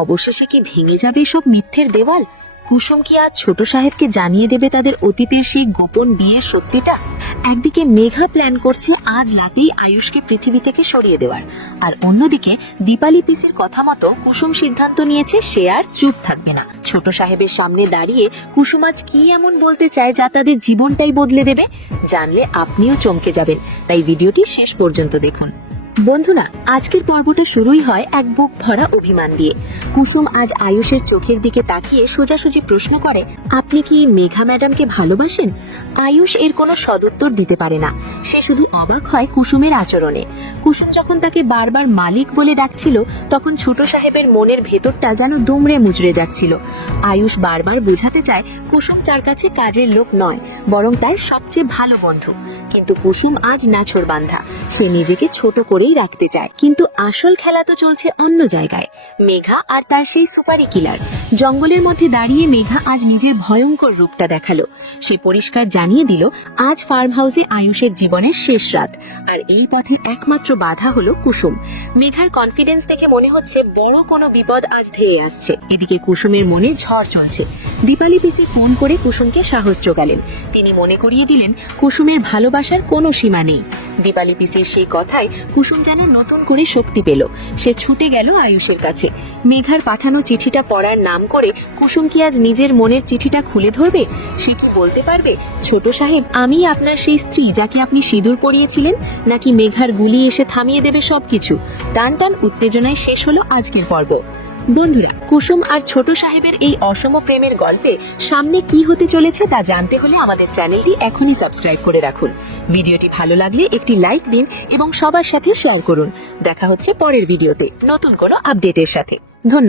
অবশেষে কি ভেঙে যাবে সব মিথ্যের দেওয়াল? কুসুম কি আজ ছোট সাহেবকে জানিয়ে দেবে তাদের অতীতের সেই গোপন বিয়ের সত্যিটা? একদিকে মেঘা প্ল্যান করছে আজ রাতেই আয়ুষকে পৃথিবী থেকে সরিয়ে দেওয়ার, আর অন্যদিকে দীপালি পিসির কথা মতো কুসুম সিদ্ধান্ত নিয়েছে সে আর চুপ থাকবে না। ছোট সাহেবের সামনে দাঁড়িয়ে কুসুম আজ কি এমন বলতে চায় যা তাদের জীবনটাই বদলে দেবে? জানলে আপনিও চমকে যাবেন, তাই ভিডিওটি শেষ পর্যন্ত দেখুন। বন্ধুরা, আজকের পর্বটা শুরুই হয় এক বুক ভরা অভিমান দিয়ে। কুসুম আজ আয়ুষের চোখের দিকে তাকিয়ে সোজাসুজি প্রশ্ন করে, আপনি কি মেঘা ম্যাডামকে ভালোবাসেন? আয়ুষ এর কোনো সদুত্তর দিতে পারে না। সে শুধু অবাক হয় কুসুমের আচরণে। কুসুম যখন তাকে বারবার মালিক বলে ডাকছিল, তখন ছোট সাহেবের মনের ভেতরটা যেন দুমড়ে মুচড়ে যাচ্ছিল। আয়ুষ বারবার বোঝাতে চায় কুসুম তার কাছে কাজের লোক নয়, বরং তার সবচেয়ে ভালো বন্ধু। কিন্তু কুসুম আজ নাছোড়বান্ধা। সে নিজেকে ছোট করেই রাখতে চায়, কিন্তু আসল খেলা তো চলছে অন্য জায়গায়। মেঘা আর তার সেই সুপারি কিলার। জঙ্গলের মধ্যে দাঁড়িয়ে মেঘা আজ নিজের ভয়ঙ্কর রূপটা দেখালো। সে পরিষ্কার জানিয়ে দিল আজ ফার্ম হাউসে আয়ুষের জীবনের শেষ রাত, আর এই পথে একমাত্র বাধা হলো কুসুম। মেঘার কনফিডেন্স দেখে মনে হচ্ছে বড় কোনো বিপদ আজ ধেয়ে আসছে। এদিকে কুসুমের মনে ঝড় চলছে। দীপালি পিসি ফোন করে কুসুমকে সাহস জোগালেন। তিনি মনে করিয়ে দিলেন কুসুমের ভালোবাসার কোনো সীমা নেই। দীপালি পিসির সেই কথায় কুসুম যেন নতুন করে শক্তি পেল। সে ছুটে গেল আয়ুষের কাছে। মেঘার পাঠানো চিঠিটা পড়ার নাম করে কুসুম কি আজ নিজের মনের চিঠিটা খুলে ধরবে? সে কি বলতে পারবে, ছোট সাহেব, আমি আপনার সেই স্ত্রী যাকে আপনি সিঁদুর পরিয়েছিলেন? নাকি মেঘার গুলি এসে থামিয়ে দেবে সবকিছু? টান টান উত্তেজনায় শেষ হলো আজকের পর্ব। বন্ধুরা, কুসুম আর ছোট সাহেবের এই অসম প্রেমের গল্পে সামনে কি হতে চলেছে তা জানতে হলে আমাদের চ্যানেলটি এখনই সাবস্ক্রাইব করে রাখুন। ভিডিওটি ভালো লাগলে একটি লাইক দিন এবং সবার সাথে শেয়ার করুন। দেখা হচ্ছে পরের ভিডিওতে নতুন কোনো আপডেটের সাথে। ধন্যবাদ।